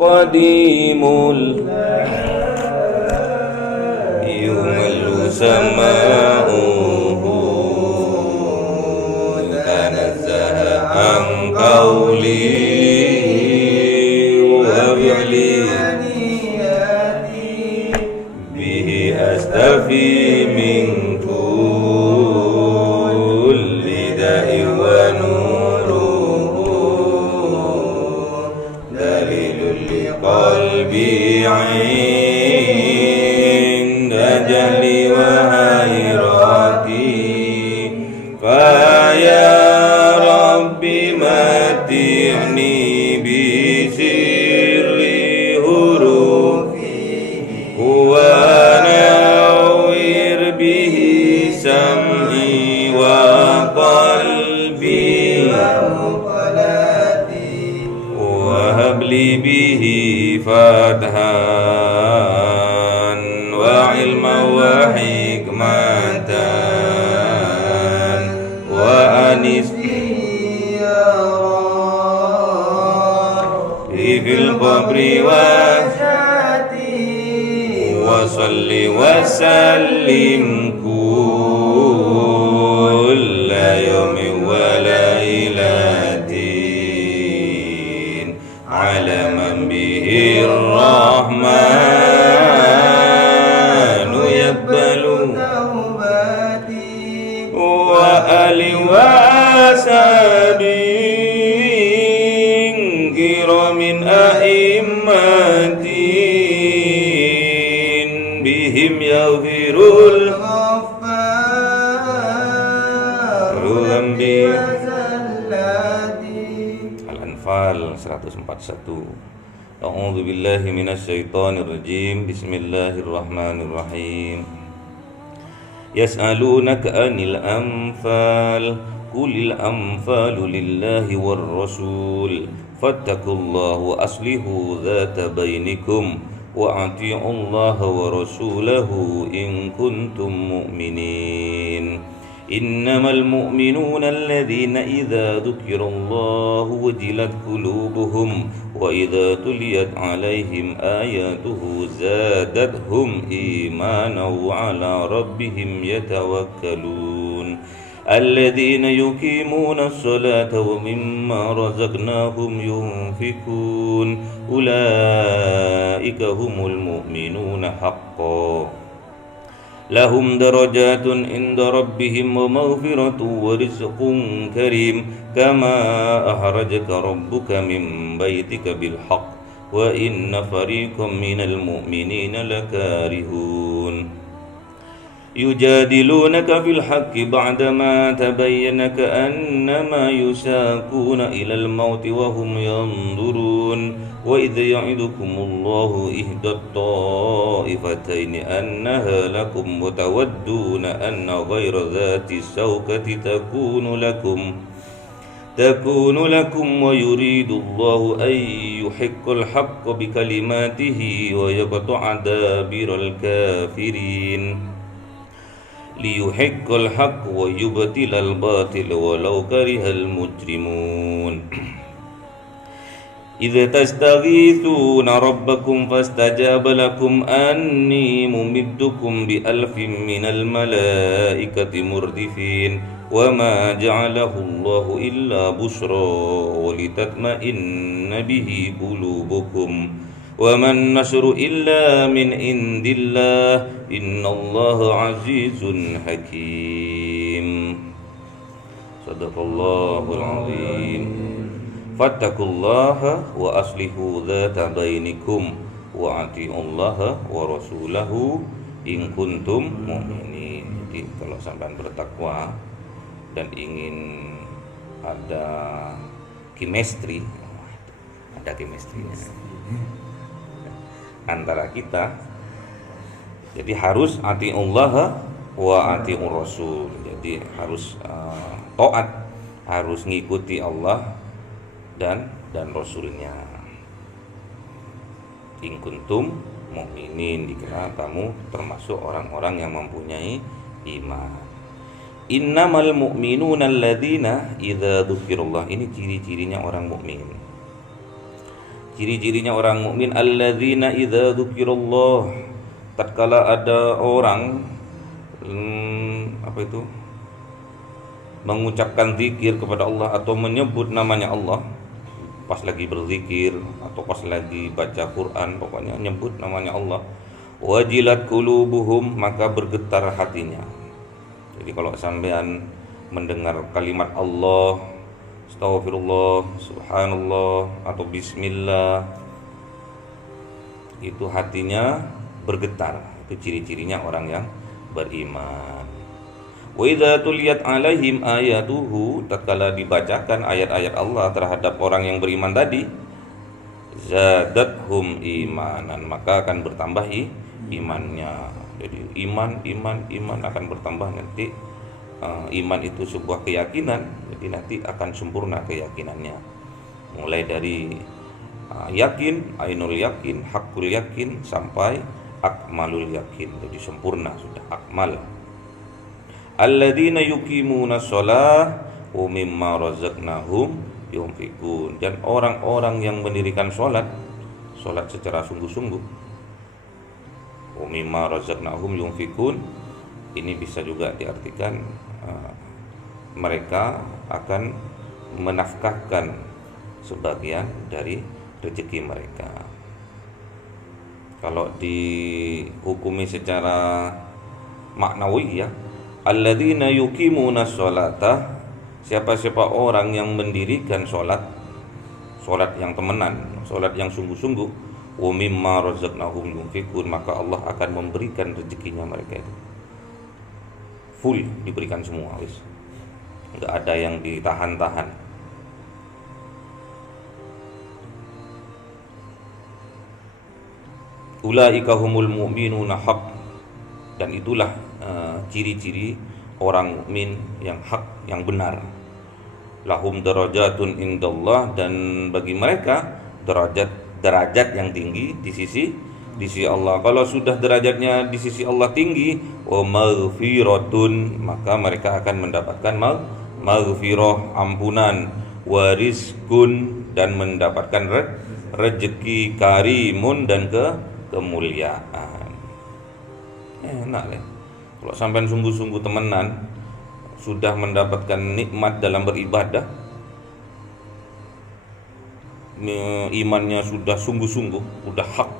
قديم يمل سماؤه تنزه عن قولي وفعلي به أستفي من كل داء ونوره دليل لقلبي عند جهلي وحيرتي فيا ربي متعني بسر حروفي ونور به سمعي وقلبي وهب لي به فتحا وعلما وحكمة وأنسني يا ربي في القبر وصل وسلم كل يوم وليلة على من به الرحمن يقبل وآل وأصحاب كرام أئمة بهم يغفر الغفار ذنبي. Al-Anfal 141. A'udzu billahi minasyaitonir rajim. Bismillahirrahmanirrahim. Yas'alunaka 'anil anfal qulil anfalu lillahi war rasul fattaqullaha wa aslihu dzata bainikum wa ati'ullaha wa rasulahu in kuntum mu'minin. Innamal mu'minuna alladhina idza dzukirallahu wajilat qulubuhum wa idza tuliyat 'alaihim ayatuhu zadatuhum imanan wa 'ala rabbihim yatawakkalun. Alladhina yuqimuna as-salata wa mimma razaqnahum yunfikun ulaika humul mu'minuna haqqan lahum darajatun inda rabbihim wa maghfiratun wa rizqun karim kama akhrajaka rabbuka min baitika bil haqq wa inna fariqam minal mu'minina lakarihun yujadilunaka fil haqqi ba'dama tabayyana ka'annama yusaquna ilal mauti wa hum yanzurun wa idh ya'idukumullahu ihdat ta'ifataini annaha lakum wa tawadduna anna ghayra dhati sawkati takunu lakum wa yuridu Allahu an yuhiqqal haqqa bikalimatihi wa yaqta'a dabiral kafirin liyuhiqqal haqq wa yubtilal batil walau karihal mujrimun. Idza tastaghithuna rabbakum fastajaba lakum anni mumiddukum bi alfin minal malaikati murdifin wa ma ja'alahu Allahu illa bushra wa litatma'inna bihi qulubukum wa man nasru illa min indillah innallaha azizun hakim. Sadaqallahul azim. Fattaqullaha wa aslihu dzata bainikum wa atiullaha wa rasulahu in kuntum mu'minin. Jadi kalau sampean bertakwa dan ingin ada chemistry, ada chemistry-nya antara kita, jadi harus atiullaha wa atiur rasul. Jadi harus taat, harus ngikuti Allah dan rasulnya. In kuntum mu'minin, dikira kamu termasuk orang-orang yang mempunyai iman. Innamal mu'minuna alladzina idza dzukirallah. Ini ciri-cirinya orang mukmin. Ciri-cirinya orang mukmin, alladzina idza dzukirallah, tatkala ada orang mengucapkan zikir kepada Allah atau menyebut namanya Allah, pas lagi berzikir atau pas lagi baca Quran, pokoknya nyebut namanya Allah, wajilat qulubuhum, maka bergetar hatinya. Jadi kalau sampean mendengar kalimat Allah, Astaghfirullah, Subhanallah, atau Bismillah, itu hatinya bergetar. Itu ciri-cirinya orang yang beriman. Wa idza tuliyat alaihim ayatuhu, tatkala dibacakan ayat-ayat Allah terhadap orang yang beriman tadi, zadathum imanan, maka akan bertambah imannya. Jadi iman akan bertambah nanti. Iman itu sebuah keyakinan, jadi nanti akan sempurna keyakinannya. Mulai dari yakin, ainul yakin, hakul yakin, sampai akmalul yakin. Jadi sempurna sudah akmal. Alladzina yuqimuna shalah wa mimma razaqnahum yunfikun. Dan orang-orang yang mendirikan salat secara sungguh-sungguh. Wa mimma razaqnahum yunfikun. Ini bisa juga diartikan mereka akan menafkahkan sebagian dari rezeki mereka. Kalau dihukumi secara maknawi ya, alladzina yuqimuna sholata, siapa-siapa orang yang mendirikan sholat yang temenan, sholat yang sungguh-sungguh, wa mimma razaqnahum yunfikun, maka Allah akan memberikan rezekinya mereka itu full, diberikan semua, wis. Enggak ada yang ditahan-tahan. Ulaika humul mu'minuna haq, dan itulah ciri-ciri orang mukmin yang hak, yang benar. Lahum darajatun indallah, dan bagi mereka derajat yang tinggi di sisi Allah. Kalau sudah derajatnya di sisi Allah tinggi, wa maghfiratun, maka mereka akan mendapatkan maghfirah, ampunan, wa rizqun, dan mendapatkan rezeki, karimun, dan kemuliaan. Enak ya. Kalau sampai sungguh-sungguh temenan, sudah mendapatkan nikmat dalam beribadah, imannya sudah sungguh-sungguh, sudah hak,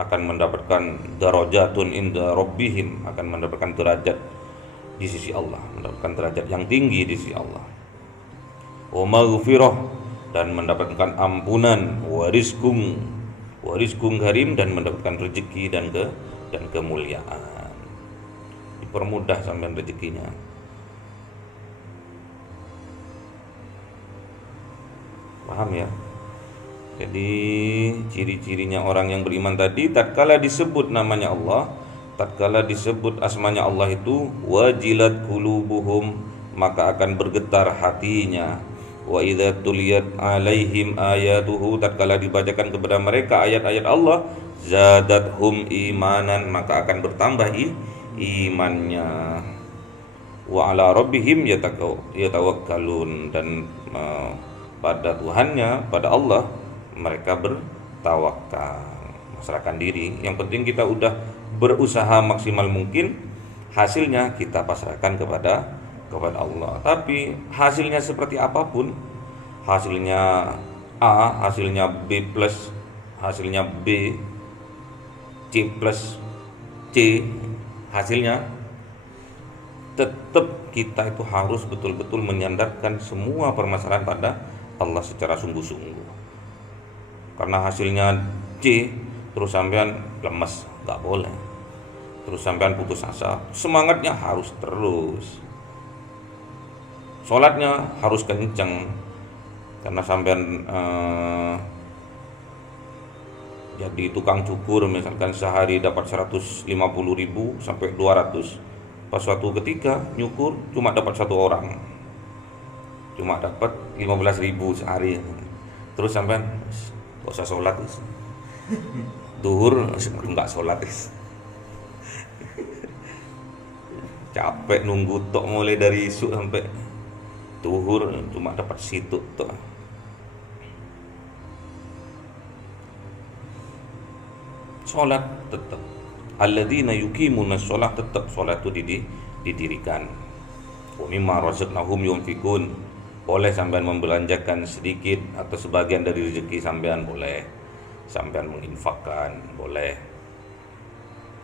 akan mendapatkan darajatun inda rabbihim, akan mendapatkan derajat di sisi Allah, mendapatkan derajat yang tinggi di sisi Allah. Wa maghfirah, dan mendapatkan ampunan, wa rizqun karim, dan mendapatkan rezeki dan kemuliaan. Dipermudah sampai rezekinya. Paham ya? Jadi ciri-cirinya orang yang beriman tadi, tatkala disebut namanya Allah, tatkala disebut asmanya Allah itu, wajilat qulubuhum, maka akan bergetar hatinya. Wa idza tuliyat alaihim ayatuhu, tatkala dibacakan kepada mereka ayat-ayat Allah, zadathum imanan, maka akan bertambah imannya. Wa ala rabbihim yatawakkalun, dan pada Tuhannya, pada Allah mereka bertawakal, menyerahkan diri. Yang penting kita udah berusaha maksimal mungkin, hasilnya kita pasrahkan kepada Allah. Tapi hasilnya seperti apapun, hasilnya A, hasilnya B plus, hasilnya B, C plus C, hasilnya tetap kita itu harus betul-betul menyandarkan semua permasalahan pada Allah secara sungguh-sungguh. Karena hasilnya C, terus sampean lemes, nggak boleh. Terus sampean putus asa, semangatnya harus terus. Sholatnya harus kenceng, karena sampean jadi tukang cukur, misalkan sehari dapat 150.000 sampai 200. Pas suatu ketika nyukur cuma dapat satu orang, cuma dapat 15.000 sehari. Terus sampean gak usah sholat, duhur enggak sholat, capek nunggu tok mulai dari isuk sampai Zuhur cuma dapat situ tuh. Sholat tetap, alladzina yuqimuna sholat, tetap sholat itu didirikan. Wa mimma razaqnahum yunfikun, boleh sampean membelanjakan sedikit atau sebagian dari rezeki sampean, boleh sampean menginfakkan, boleh.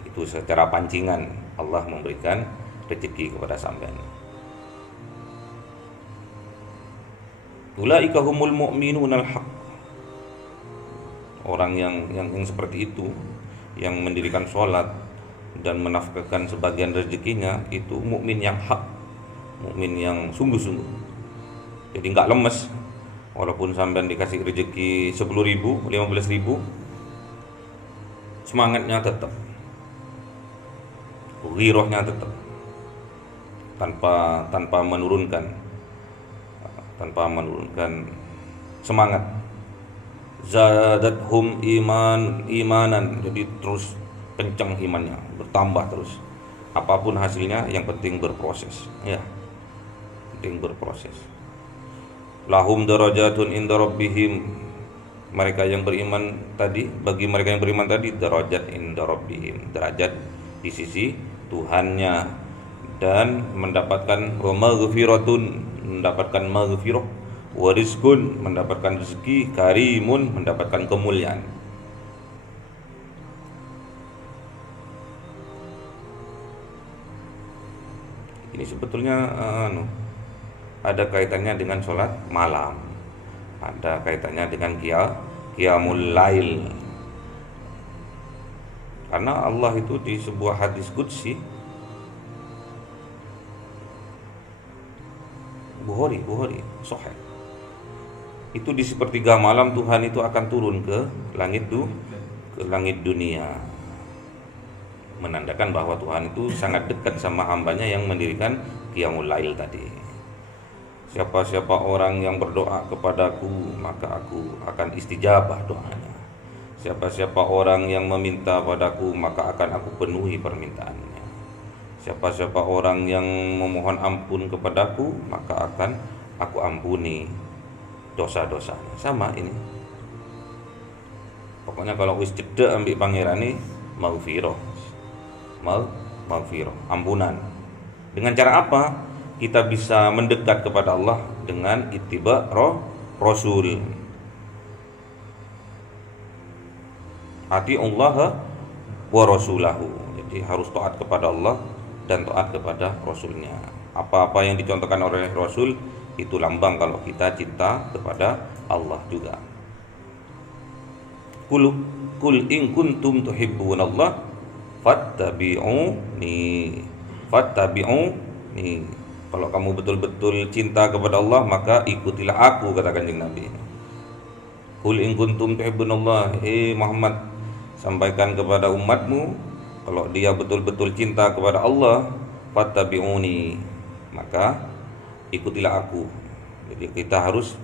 Itu secara pancingan Allah memberikan rezeki kepada sampean. Ulaika humul mu'minunal haq. Orang yang seperti itu, yang mendirikan sholat dan menafkahkan sebagian rezekinya, itu mukmin yang hak, mukmin yang sungguh-sungguh. Jadi nggak lemes, walaupun sampean dikasih rezeki 10.000, 15.000, semangatnya tetap, ghirohnya tetap, tanpa menurunkan semangat. Zadathum imanan, jadi terus kencang imannya, bertambah terus. Apapun hasilnya, yang penting berproses, ya, penting berproses. Lahum darajatun inda rabbihim, mereka yang beriman tadi, bagi mereka yang beriman tadi, darajat inda rabbihim, derajat di sisi Tuhannya, dan mendapatkan maghfiratun, mendapatkan maghfirah, warizkun, mendapatkan rezeki, karimun, mendapatkan kemuliaan. Ini sebetulnya ada kaitannya dengan sholat malam, ada kaitannya dengan qiyamul lail. Karena Allah itu di sebuah hadis qudsi, Bukhari Sahih, itu di sepertiga malam Tuhan itu akan turun ke langit dunia, menandakan bahwa Tuhan itu sangat dekat sama hambanya yang mendirikan qiyamul lail tadi. Siapa-siapa orang yang berdoa kepadaku, maka aku akan istijabah doanya. Siapa-siapa orang yang meminta padaku, maka akan aku penuhi permintaannya. Siapa-siapa orang yang memohon ampun kepadaku, maka akan aku ampuni dosa-dosanya. Sama ini. Pokoknya kalau wis cedek ambil pangeran ini, maghfirah, ampunan. Dengan cara apa? Kita bisa mendekat kepada Allah dengan ittiba Rasul. Ati Allah wa rasulahu. Jadi harus taat kepada Allah dan taat kepada Rasulnya. Apa-apa yang dicontohkan oleh Rasul itu lambang kalau kita cinta kepada Allah juga. Kul in kuntum tuhibbunallah fattabi'uni. Kalau kamu betul-betul cinta kepada Allah, maka ikutilah aku, kata Kanjeng Nabi. Kul in kuntum tuhibbunallah, Muhammad, sampaikan kepada umatmu, kalau dia betul-betul cinta kepada Allah, fattabi'uni, maka ikutilah aku. Jadi kita harus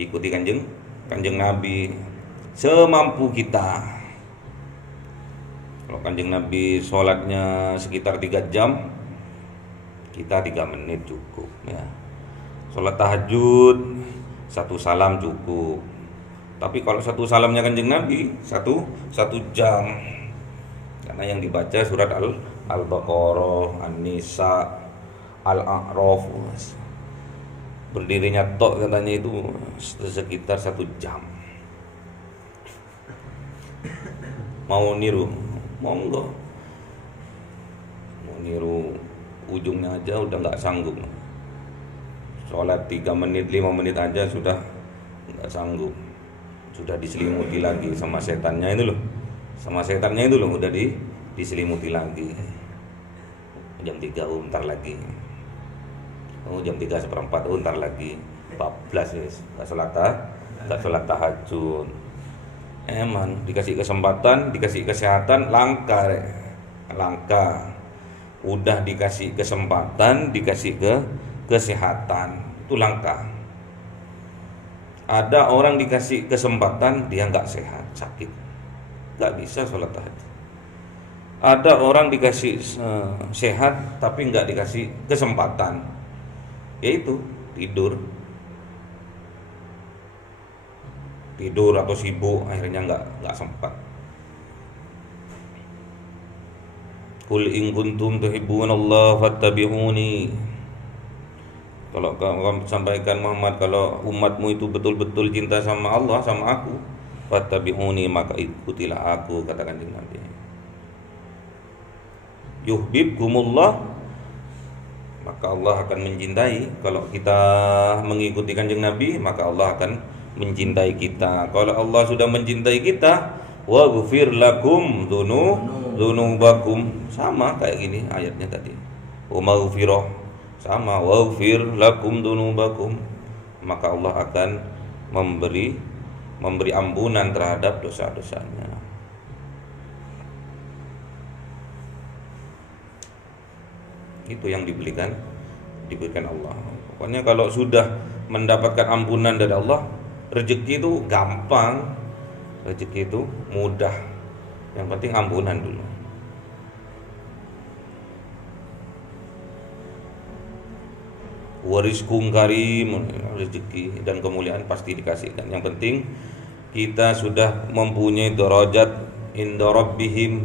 ikuti Kanjeng Nabi semampu kita. Kalau Kanjeng Nabi sholatnya sekitar 3 jam, kita 3 menit cukup, ya. Sholat tahajud 1 salam cukup. Tapi kalau 1 salamnya Kanjeng Nabi satu jam, karena yang dibaca surat Al-Baqarah, An-Nisa, Al-A'raf, berdirinya tok katanya itu sekitar 1 jam. Mau niru, monggo. Mau niru ujungnya aja udah nggak sanggup. Sholat 3 menit, 5 menit aja sudah nggak sanggup. Sudah diselimuti lagi sama setannya itu loh. Udah diselimuti lagi. Jam 3 ntar lagi. Jam 3:15 ntar lagi. 14 wis, enggak salat tahajud. Emang dikasih kesempatan, dikasih kesehatan, langka. Udah dikasih kesempatan, dikasih kesehatan, itu langka. Ada orang dikasih kesempatan, dia nggak sehat, sakit, nggak bisa sholat tahajud. Ada orang dikasih sehat, tapi nggak dikasih kesempatan, yaitu tidur atau sibuk, akhirnya nggak sempat. Qul in kuntum tuhibbunallah fattabi'uni. Kalau kamu sampaikan Muhammad, kalau umatmu itu betul-betul cinta sama Allah, sama aku, fattabi'uni, maka ikutilah aku, kata Kanjeng Nabi. Yuhibbukumullah, maka Allah akan mencintai. Kalau kita mengikuti Kanjeng Nabi, maka Allah akan mencintai kita. Kalau Allah sudah mencintai kita, waghfir lakum dzunubakum, sama kayak gini ayatnya tadi. Wa maghfirah, sama, waghfir lakum dzunubakum, maka Allah akan memberi ampunan terhadap dosa-dosanya. Itu yang diberikan Allah. Pokoknya kalau sudah mendapatkan ampunan dari Allah, rezeki itu gampang, rezeki itu mudah. Yang penting ampunan dulu. Warizqun karim, rezeki dan kemuliaan pasti dikasihkan. Yang penting kita sudah mempunyai derajat inda rabbihim,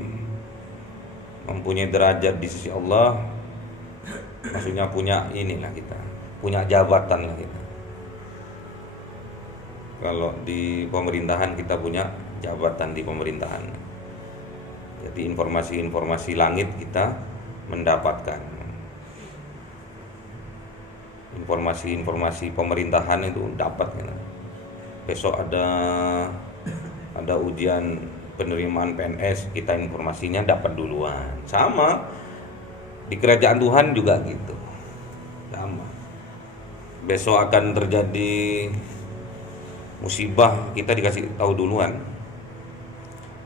mempunyai derajat di sisi Allah. Maksudnya punya inilah kita, punya jabatan lah kita. Kalau di pemerintahan kita punya jabatan di pemerintahan. Jadi informasi-informasi langit kita mendapatkan. Informasi-informasi pemerintahan itu dapat gitu. Besok ada ujian penerimaan PNS, kita informasinya dapat duluan. Sama di kerajaan Tuhan juga gitu. Sama. Besok akan terjadi musibah, kita dikasih tahu duluan.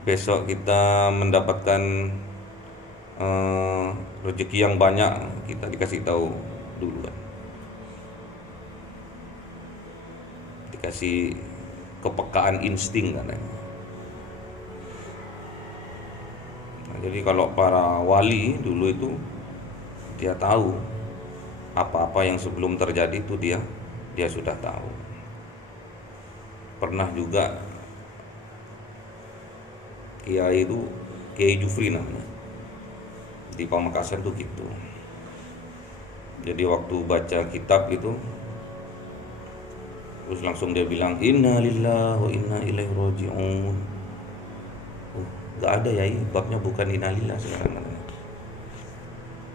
Besok kita mendapatkan rezeki yang banyak, kita dikasih tahu duluan. Dikasih kepekaan insting katanya. Nah, jadi kalau para wali dulu itu dia tahu apa-apa yang sebelum terjadi itu dia sudah tahu. Pernah juga Kiai Jufri namanya, di Pamekasan tuh gitu. Jadi waktu baca kitab itu, terus langsung dia bilang inna lillahi wa inna ilaihi raji'un. Gak ada ya, babnya bukan inna lillahi sekarang.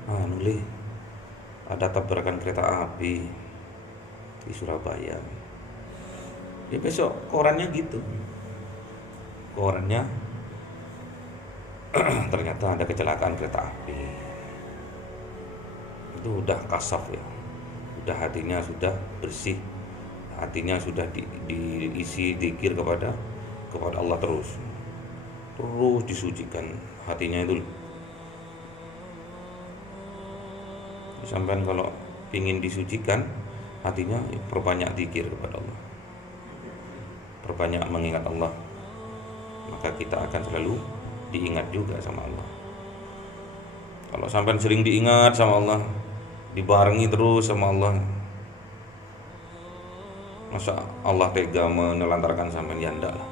Nulis ada tabrakan kereta api di Surabaya. Ya besok korannya gitu, korannya ternyata ada kecelakaan kereta api. Itu udah kasaf ya, udah hatinya sudah bersih, hatinya sudah diisi dzikir kepada Allah terus disucikan hatinya itu. Sampai kalau ingin disucikan hatinya, perbanyak dzikir kepada Allah, perbanyak mengingat Allah, maka kita akan selalu diingat juga sama Allah. Kalau sampai sering diingat sama Allah, dibarengi terus sama Allah, masa Allah tega menelantarkan sampean? Ya enggak lah.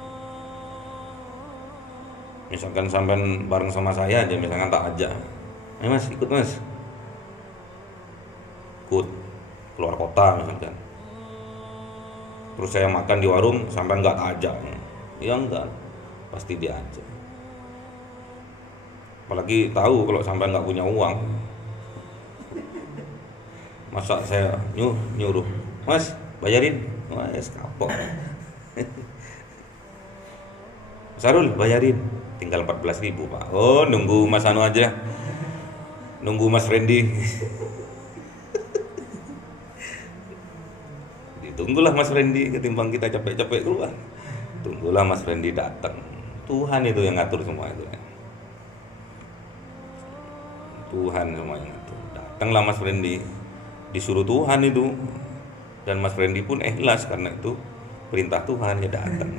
Misalkan sampean bareng sama saya aja, misalkan tak ajak, mas ikut mas, ikut keluar kota misalkan, terus saya makan di warung, sampean nggak tak ajak, ya enggak, pasti diajak. Apalagi tahu kalau sampean nggak punya uang, masa saya nyuruh mas bayarin, mas kapok. Sarul bayarin, tinggal 14.000 pak. Oh nunggu mas Anu aja, nunggu mas Randy. Ditunggulah mas Randy, ketimbang kita capek-capek keluar. Tunggulah mas Randy datang. Tuhan itu yang ngatur semua itu ya. Tuhan semua yang ngatur. Datanglah mas Randy, disuruh Tuhan itu, dan mas Randy pun ikhlas karena itu perintah Tuhan, ya datang.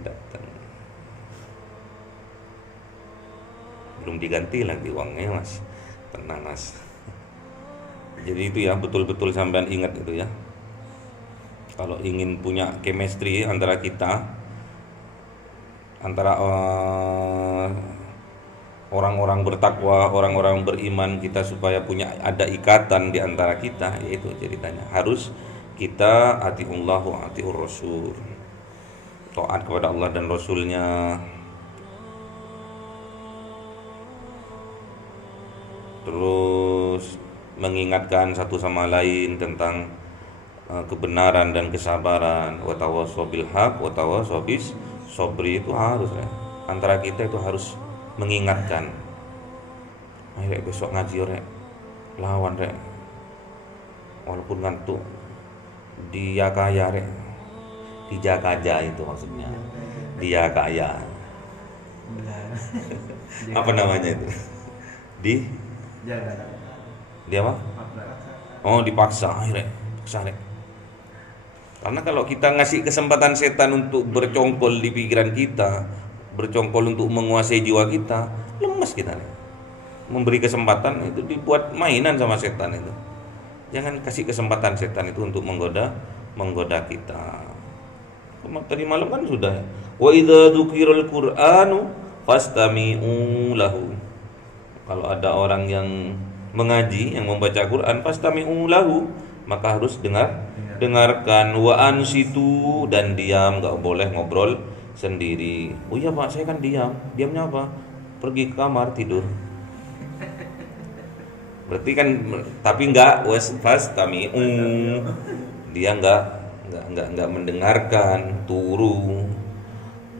Datang. Belum diganti lagi uangnya mas, tenang mas. Jadi itu ya, betul-betul sampean ingat itu ya. Kalau ingin punya chemistry antara kita, antara orang-orang bertakwa, orang-orang beriman, kita supaya punya ada ikatan di antara kita, yaitu ceritanya harus kita atiullah wa atiur rasul, taat kepada Allah dan Rasulnya, terus mengingatkan satu sama lain tentang kebenaran dan kesabaran, wa tawassaw bil haq wa tawassaw bis sabri. Itu harus ya. Antara kita itu harus mengingatkan. Ayo rek, besok ngaji rek, lawan rek, walaupun ngantuk dia kaya rek, dia kaya itu maksudnya, dia kaya. Apa namanya itu? Di dia apa? Oh, dipaksa. Ayo rek, paksa rek. Karena kalau kita ngasih kesempatan setan untuk bercongkol di pikiran kita, bercongkol untuk menguasai jiwa kita, lemes kita nih. Memberi kesempatan itu dibuat mainan sama setan itu. Jangan kasih kesempatan setan itu untuk menggoda kita. Tadi malam kan sudah ya. Wa idza dzukiral qur'anu fastami'u lahu. Kalau ada orang yang mengaji, yang membaca Quran, fastami'u lahu, maka harus dengarkan. Wa ansitu, dan diam, enggak boleh ngobrol sendiri. Oh iya Pak, saya kan diam. Diamnya apa? Pergi ke kamar tidur. Berarti kan, tapi enggak fastami'u. Dia enggak mendengarkan, turu.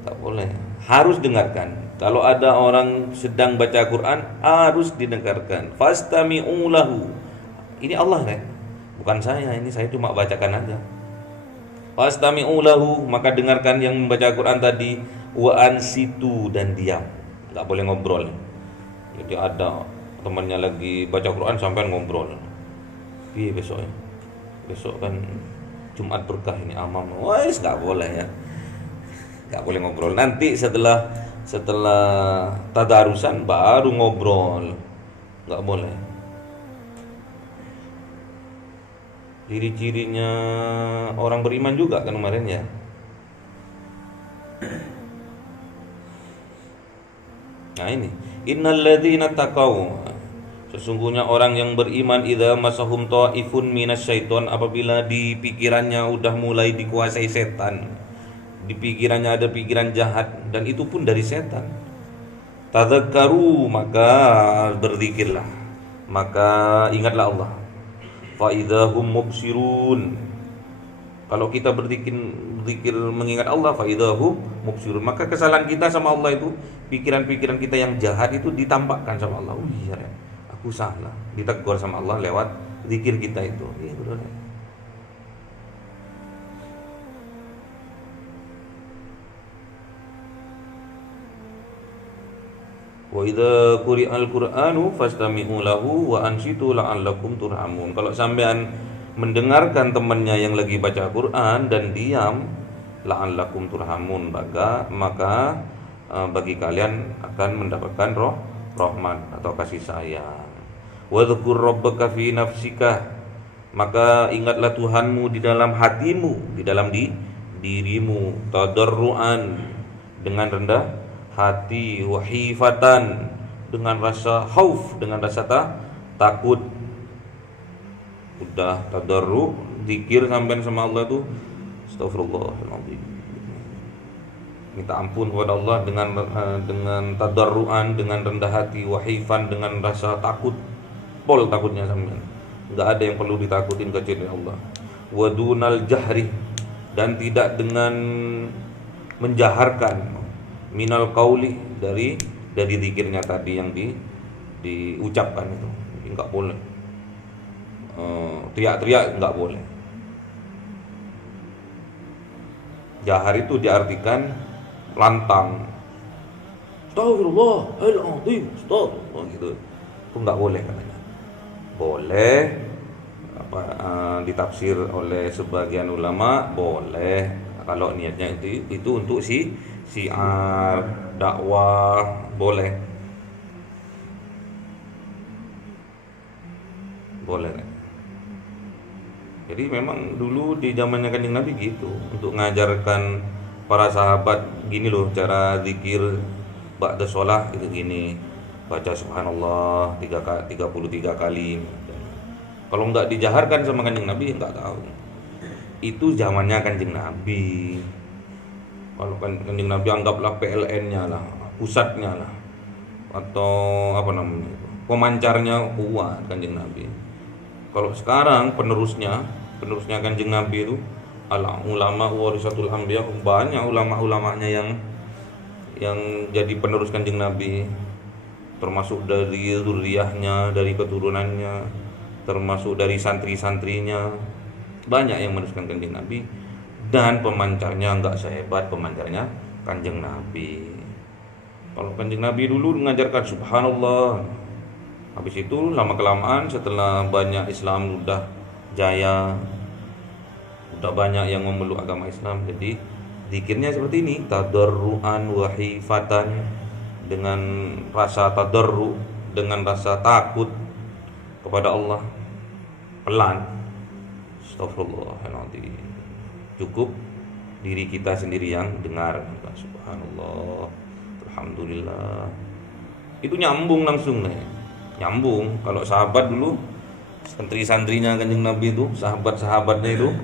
Enggak boleh. Harus dengarkan. Kalau ada orang sedang baca Quran, harus didengarkan. Fastami'u lahu. Ini Allah kan? Bukan saya, ini saya cuma bacakan aja. Fastami'u lahu, maka dengarkan yang membaca Quran tadi. Wa ansitu, dan diam. Enggak boleh ngobrol. Jadi ada temannya lagi baca Quran sampai ngobrol. Iya besok ya. Besok kan Jumat berkah ini amam. Wah, enggak boleh ya. Enggak boleh ngobrol. Nanti setelah tadarusan baru ngobrol. Enggak boleh. Ciri-cirinya orang beriman juga kan kemarin ya. Nah ini, innalladzina taqaw, sesungguhnya orang yang beriman, idza masahum ta'ifun minasyaiton, apabila di pikirannya udah mulai dikuasai setan, di pikirannya ada pikiran jahat, dan itu pun dari setan, tadzakkaru, maka berzikirlah, maka ingatlah Allah. Fa idzahum mubsirun, kalau kita berzikir mengingat Allah, fa idzahum mubsirun, maka kesalahan kita sama Allah itu, pikiran-pikiran kita yang jahat itu ditampakkan sama Allah. Oh iya, aku salah, ditegur sama Allah lewat zikir kita itu. Iya betul. Wa idza quri'al Qur'anu fastami'u lahu wa ansitu la'allakum turhamun. Kalau sampean mendengarkan temannya yang lagi baca Quran dan diam, la'allakum turhamun, maka bagi kalian akan mendapatkan rahmat atau kasih sayang. Wa dzkur rabbaka fi nafsika, maka ingatlah Tuhanmu di dalam hatimu, di dalam dirimu, tadarruan, dengan rendah hati, wahifatan, dengan rasa khauf, dengan rasa takut. Udah tadarru, zikir sampai sama Allah itu astagfirullahaladzim, minta ampun kepada Allah dengan tadarruan, dengan rendah hati, wahifan, dengan rasa takut, pol takutnya sampean. Enggak ada yang perlu ditakutin kecuali Allah. Wadunal jahri, dan tidak dengan menjaharkan, minal qauli, dari zikirnya tadi yang diucapkan itu. Jadi enggak boleh teriak-teriak, enggak boleh. Jahar itu diartikan lantang, astagfirullahaladzim, astagfirullah, gitu. Itu enggak boleh katanya. Boleh ditafsir oleh sebagian ulama, boleh kalau niatnya itu untuk syiar dakwah, boleh. Jadi memang dulu di zamannya Kanjeng Nabi gitu, untuk ngajarkan para sahabat gini loh cara zikir ba'da sholah itu gini, baca subhanallah 33 kali. Kalau nggak dijaharkan sama Kanjeng Nabi nggak tahu. Itu zamannya Kanjeng Nabi. Kalau Kanjeng Nabi anggaplah PLN-nya lah, pusatnya lah, atau apa namanya itu, pemancarnya kuat Kanjeng Nabi. Kalau sekarang penerusnya Kanjeng Nabi itu al ulama warisatul anbiya, banyak ulama-ulamanya yang jadi penerus Kanjeng Nabi, termasuk dari zuriyahnya, dari keturunannya, termasuk dari santri-santrinya, banyak yang meneruskan Kanjeng Nabi. Dan pemancarnya nggak sehebat pemancarnya Kanjeng Nabi. Kalau Kanjeng Nabi dulu mengajarkan subhanallah. Habis itu lama kelamaan setelah banyak Islam udah jaya, udah banyak yang memeluk agama Islam, jadi zikirnya seperti ini, tadarruan wa hifatan, dengan rasa tadarru, dengan rasa takut kepada Allah, pelan. Astagfirullahaladzim. Cukup diri kita sendiri yang dengar, subhanallah, alhamdulillah. Itu nyambung langsung nih. Nyambung. Kalau sahabat dulu, santri-santrinya Kanjeng Nabi itu, sahabat-sahabatnya itu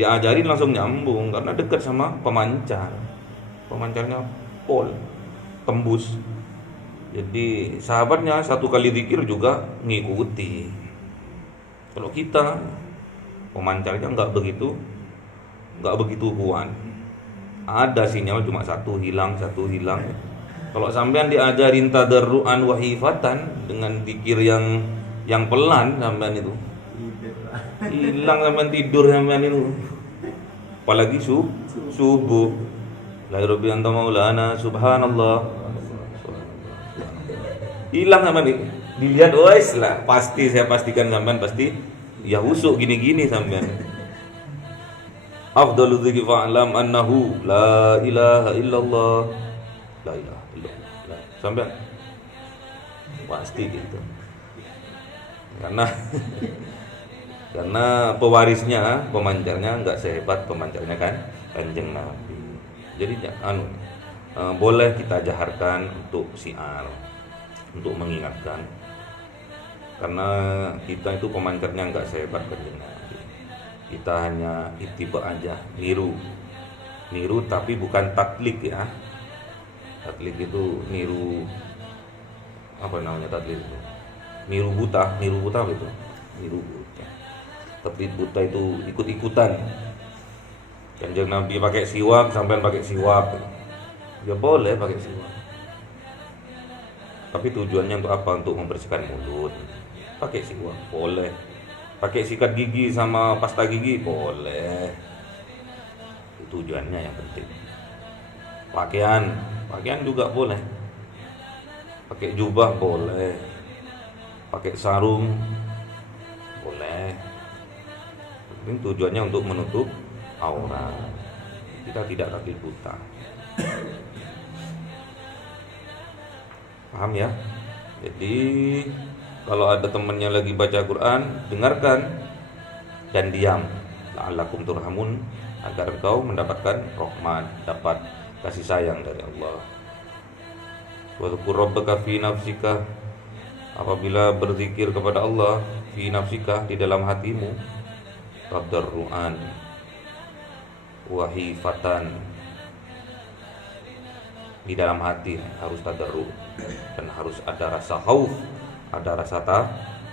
diajarin langsung nyambung karena dekat sama pemancarnya pol tembus. Jadi sahabatnya satu kali zikir juga ngikuti. Kalau kita pemancarnya nggak begitu kuat, ada sinyal cuma satu hilang. Kalau sampean diajarin tadarruan wa hifatan dengan zikir yang pelan, sampean itu hilang, sampean tidur sampean itu. Apalagi subuh. La rabbi anta maulana subhanallah. Hilang sampean itu. Dilihat wes lah, pasti saya pastikan sampean pasti ya husuk gini-gini sampean. Afdalu dzikri fa'lam annahu la ilaha illallah. La ilaha illallah. Sampai pasti gitu. Karena pewarisnya, pemancarnya enggak sehebat pemancarnya kan Kanjeng Nabi. Jadi boleh kita jaharkan untuk syiar, untuk mengingatkan. Karena kita itu pemancarnya enggak sehebat Kanjeng Nabi. Kita hanya ittiba aja, niru tapi bukan taklid ya. Taklid itu niru, apa namanya taklid itu? Niru buta apa itu? Niru buta. Taklid buta itu ikut-ikutan. Kanjeng Nabi pakai siwak, sampean pakai siwak. Ya boleh pakai siwak. Tapi tujuannya untuk apa? Untuk membersihkan mulut. Pakai siwak boleh. Pakai sikat gigi sama pasta gigi boleh. Tujuannya yang penting. Pakaian juga boleh. Pakai jubah boleh. Pakai sarung boleh. Ini tujuannya untuk menutup aurat. Kita tidak taklid buta. Paham ya? Jadi kalau ada temannya lagi baca Quran, dengarkan dan diam. La'allakum turhamun, agar engkau mendapatkan rahmat, dapat kasih sayang dari Allah. Wa dzkur rabbaka fi nafsika, apabila berzikir kepada Allah fi nafsika, di dalam hatimu, tadarruan wa hifatan, di dalam hati harus tadarru dan harus ada rasa khauf, ada rasa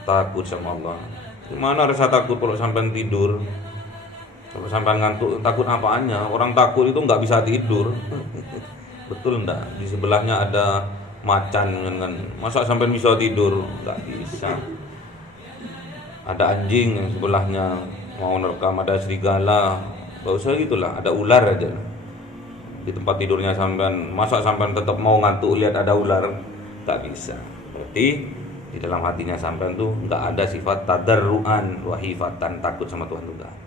takut sama Allah. Gimana rasa takut kalau sampai tidur? Kalau sampai ngantuk, takut apaannya? Orang takut itu nggak bisa tidur. Betul enggak? Di sebelahnya ada macan kan. Masa sampai bisa tidur? Nggak bisa. Ada anjing yang sebelahnya mau nerekam, ada serigala. Nggak usah gitulah, ada ular aja. Di tempat tidurnya sampean, masa sampean tetap mau ngantuk lihat ada ular? Nggak bisa. Berarti di dalam hatinya sampean tuh nggak ada sifat tadarruan wa hifatan, takut sama Tuhan tuh nggak ada.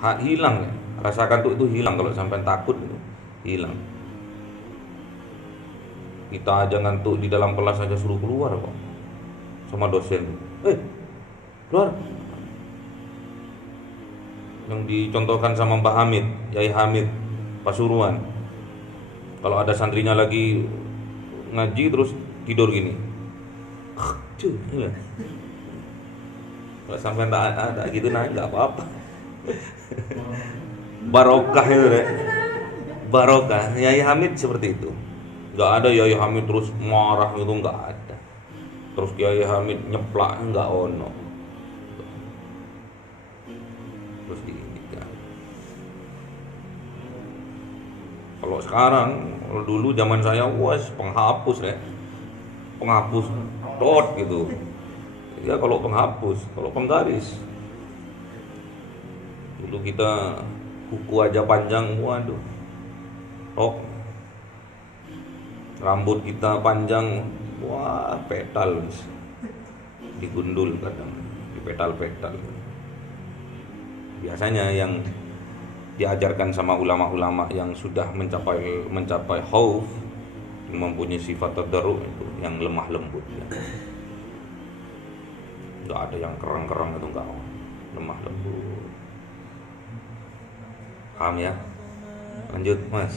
Hilang ya. Rasa kantuk itu hilang kalau sampean takut itu hilang. Kita aja ngantuk di dalam kelas aja suruh keluar kok sama dosen. Keluar. yang dicontohkan sama Mbah Hamid, Yai Hamid Pasuruan. Kalau ada santrinya lagi ngaji terus tidur gini. Kalau sampai ada gitu nah nggak apa-apa. Barokah itu deh. Barokah. Yai Hamid seperti itu. Nggak ada Yai Hamid terus marah itu, nggak ada. Terus Yai Hamid nyeplak, nggak ono. Terus diindikan. Kalau sekarang, kalau dulu zaman saya penghapus ya, penghapus dot gitu. Ya kalau penghapus, kalau penggaris. Dulu kita kuku aja panjang, waduh, tok. Rambut kita panjang, wah petal, digundul kadang, dipetal-petal. Biasanya yang diajarkan sama ulama-ulama yang sudah mencapai khauf, mempunyai sifat tadarruk itu yang lemah lembut ya. Enggak ada yang kerang-kerang itu, enggak, lemah lembut. Paham ya? Lanjut Mas.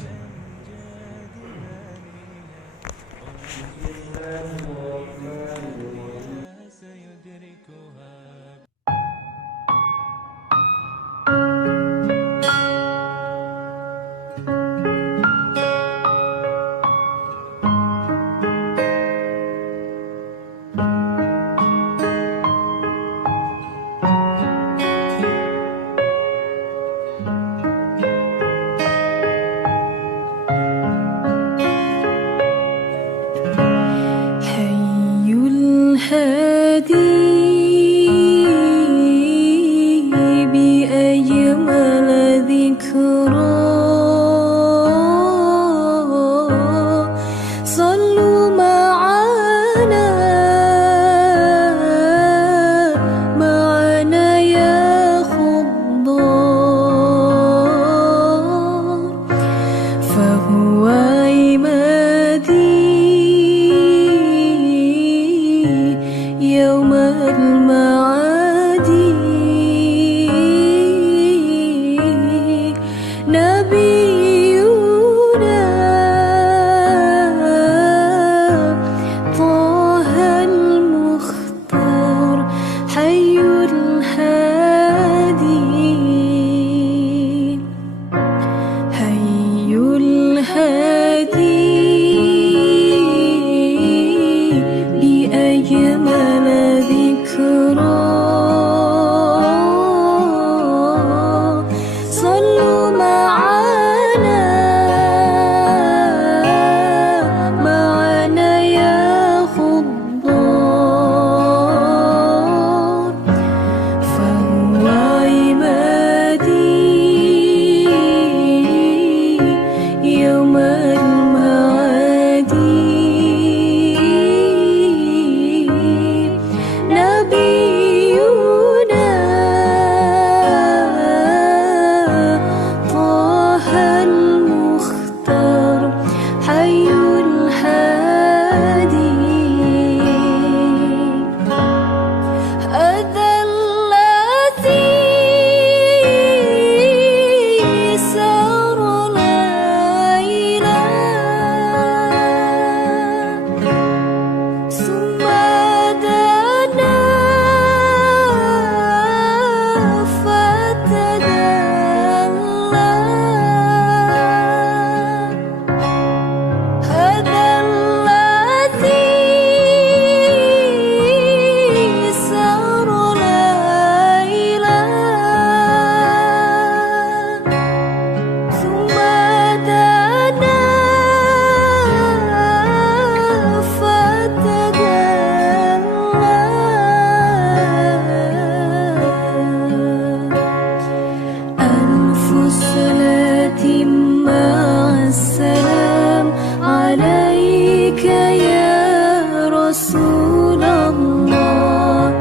رسول الله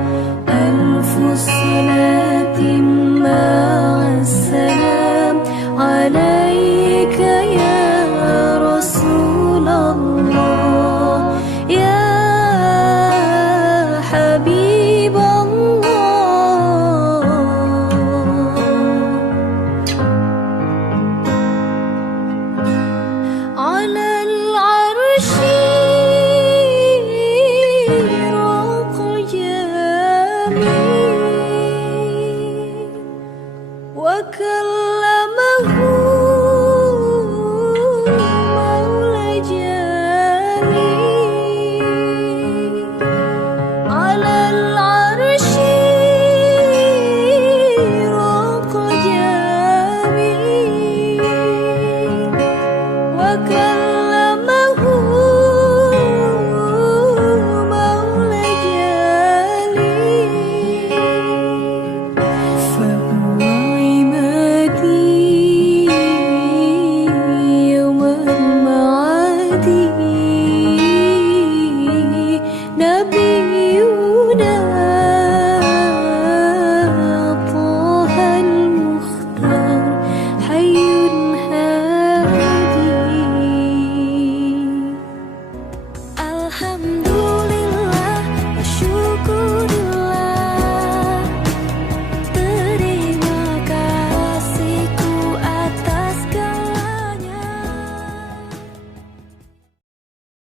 ألف صلاة